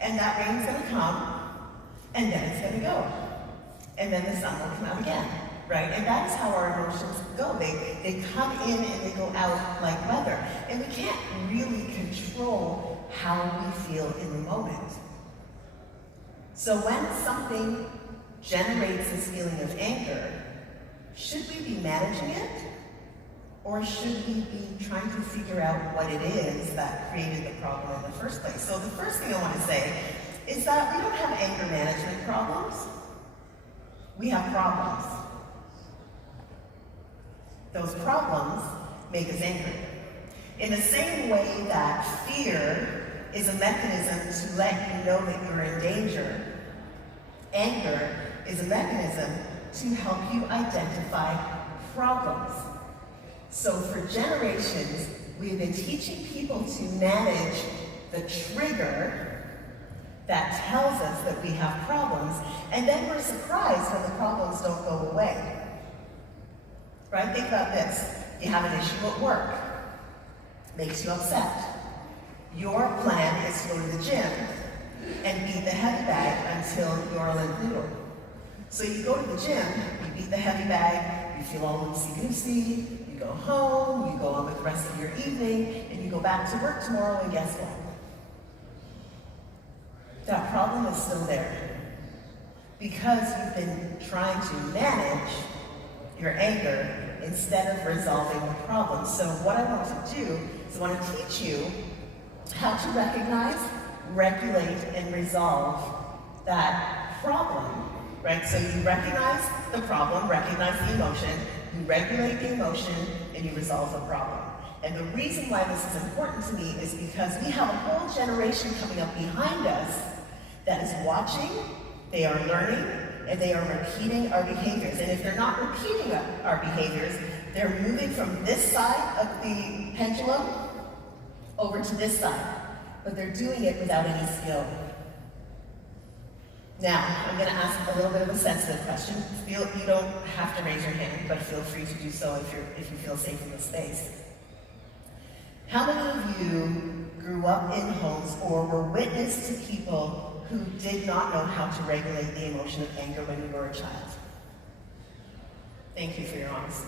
And that rain's gonna come, and then it's gonna go. And then the sun will come out again, right? And that's how our emotions go. They come in and they go out like weather. And we can't really control how we feel in the moment. So when something generates this feeling of anger, should we be managing it? Or should we be trying to figure out what it is that created the problem in the first place? So the first thing I want to say is that we don't have anger management problems. We have problems. Those problems make us angry. In the same way that fear is a mechanism to let you know that you're in danger, anger is a mechanism to help you identify problems. So for generations, we've been teaching people to manage the trigger that tells us that we have problems, and then we're surprised when the problems don't go away. Right? Think about this. You have an issue at work. Makes you upset. Your plan is to go to the gym and beat the heavy bag until you're a limp noodle. So you go to the gym, you beat the heavy bag, you feel all loosey-goosey, you go home, you go on with the rest of your evening, and you go back to work tomorrow, and guess what? That problem is still there. Because you've been trying to manage your anger instead of resolving the problem. So what I want to do is I want to teach you how to recognize, regulate, and resolve that problem, right? So you recognize the problem, recognize the emotion, you regulate the emotion, and you resolve the problem. And the reason why this is important to me is because we have a whole generation coming up behind us that is watching, they are learning, and they are repeating our behaviors. And if they're not repeating our behaviors, they're moving from this side of the pendulum over to this side. But they're doing it without any skill. Now, I'm going to ask a little bit of a sensitive question. You don't have to raise your hand, but feel free to do so if you feel safe in the space. How many of you grew up in homes or were witness to people who did not know how to regulate the emotion of anger when you were a child? Thank you for your honesty.